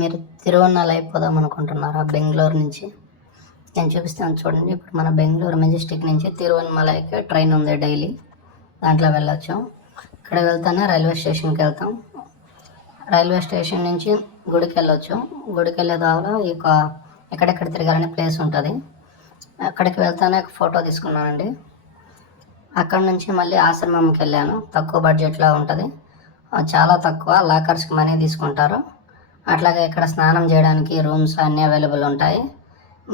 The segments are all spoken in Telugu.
మీరు తిరువన్నాలు అయిపోదాం అనుకుంటున్నారా? బెంగళూరు నుంచి. నేను చూపిస్తాను చూడండి. ఇప్పుడు మన బెంగళూరు మెజెస్టిక్ నుంచి తిరువన్నమలైకి ట్రైన్ ఉంది డైలీ. దాంట్లో వెళ్ళొచ్చు. ఇక్కడ వెళ్తానే? రైల్వే స్టేషన్కి వెళ్తాం. రైల్వే స్టేషన్ నుంచి గుడికి వెళ్ళొచ్చు. గుడికి వెళ్ళే దావలో ఈ యొక్క ఎక్కడెక్కడ తిరగాలనే ప్లేస్ ఉంటుంది. అక్కడికి వెళ్తానే ఒక ఫోటో తీసుకున్నానండి. అక్కడ నుంచి మళ్ళీ ఆశ్రమంకి వెళ్ళాను. తక్కువ బడ్జెట్లో ఉంటుంది. చాలా తక్కువ. లాకర్స్కి మనీ తీసుకుంటారు. అట్లాగే ఇక్కడ స్నానం చేయడానికి రూమ్స్ అన్నీ అవైలబుల్ ఉంటాయి.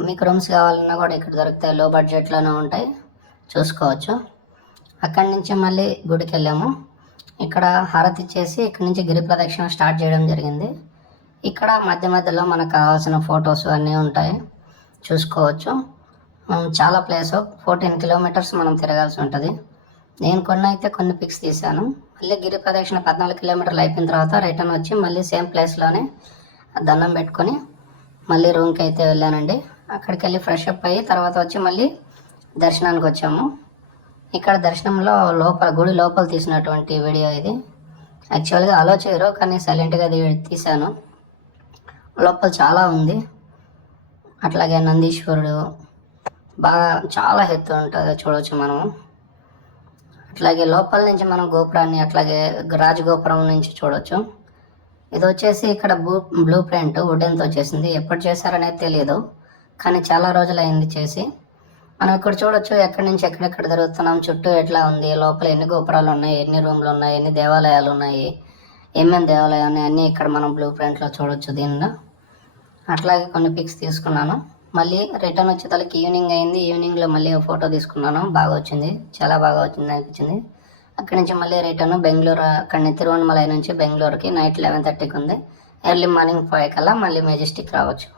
మీకు రూమ్స్ కావాలన్నా కూడా ఇక్కడ దొరుకుతాయి. లో బడ్జెట్లోనే ఉంటాయి. చూసుకోవచ్చు. అక్కడి నుంచి మళ్ళీ గుడికి వెళ్ళాము. ఇక్కడ హారతి ఇచ్చేసి ఇక్కడ నుంచి గిరి ప్రదక్షిణ స్టార్ట్ చేయడం జరిగింది. ఇక్కడ మధ్య మధ్యలో మనకు కావాల్సిన ఫొటోస్ అన్నీ ఉంటాయి. చూసుకోవచ్చు. చాలా ప్లేస్. ఫోర్టీన్ కిలోమీటర్స్ మనం తిరగాల్సి ఉంటుంది. నేను కొన్ని అయితే కొన్ని పిక్స్ తీశాను. మళ్ళీ గిరి ప్రదక్షిణ పద్నాలుగు కిలోమీటర్లు అయిపోయిన తర్వాత రిటర్న్ వచ్చి మళ్ళీ సేమ్ ప్లేస్లోనే దండం పెట్టుకొని మళ్ళీ రూమ్కి అయితే వెళ్ళానండి. అక్కడికి వెళ్ళి ఫ్రెష్ అప్ అయ్యి తర్వాత వచ్చి మళ్ళీ దర్శనానికి వచ్చాము. ఇక్కడ దర్శనంలో లోపల గుడి లోపల తీసినటువంటి వీడియో ఇది. యాక్చువల్గా అలో చేయరు కానీ సైలెంట్గా తీశాను. లోపల చాలా ఉంది. అట్లాగే నందీశ్వరుడు బాగా చాలా ఎత్తు ఉంటుంది చూడవచ్చు మనము. అట్లాగే లోపల నుంచి మనం గోపురాన్ని అట్లాగే రాజగోపురం నుంచి చూడొచ్చు. ఇది వచ్చేసి ఇక్కడ బ్లూ బ్లూ ప్రింట్ వుడెన్తో చేసింది. ఎప్పుడు చేశారనేది తెలియదు కానీ చాలా రోజులైంది చేసి. మనం ఇక్కడ చూడొచ్చు ఎక్కడి నుంచి ఎక్కడెక్కడ తిరుగుతున్నాం చుట్టూ ఎట్లా ఉంది లోపల ఎన్ని గోపురాలు ఉన్నాయి ఎన్ని రూమ్లు ఉన్నాయి ఎన్ని దేవాలయాలు ఉన్నాయి ఏమేమి దేవాలయాలు ఉన్నాయి అన్నీ ఇక్కడ మనం బ్లూ ప్రింట్లో చూడొచ్చు దీనిలో. అట్లాగే కొన్ని పిక్స్ తీసుకున్నాను. మళ్ళీ రిటర్న్ వచ్చేతలకి ఈవినింగ్ అయింది. ఈవినింగ్లో మళ్ళీ ఒక ఫోటో తీసుకున్నాను. బాగా వచ్చింది. చాలా బాగా వచ్చింది అనిపించింది. అక్కడి నుంచి మళ్ళీ రిటర్న్ బెంగళూరు అక్కడి తిరువణమలై నుంచి బెంగళూరుకి నైట్ లెవెన్ థర్టీకి ఉంది. ఎర్లీ మార్నింగ్ ఫైవ్ కల్లా మళ్ళీ మెజెస్టిక్ రావచ్చు.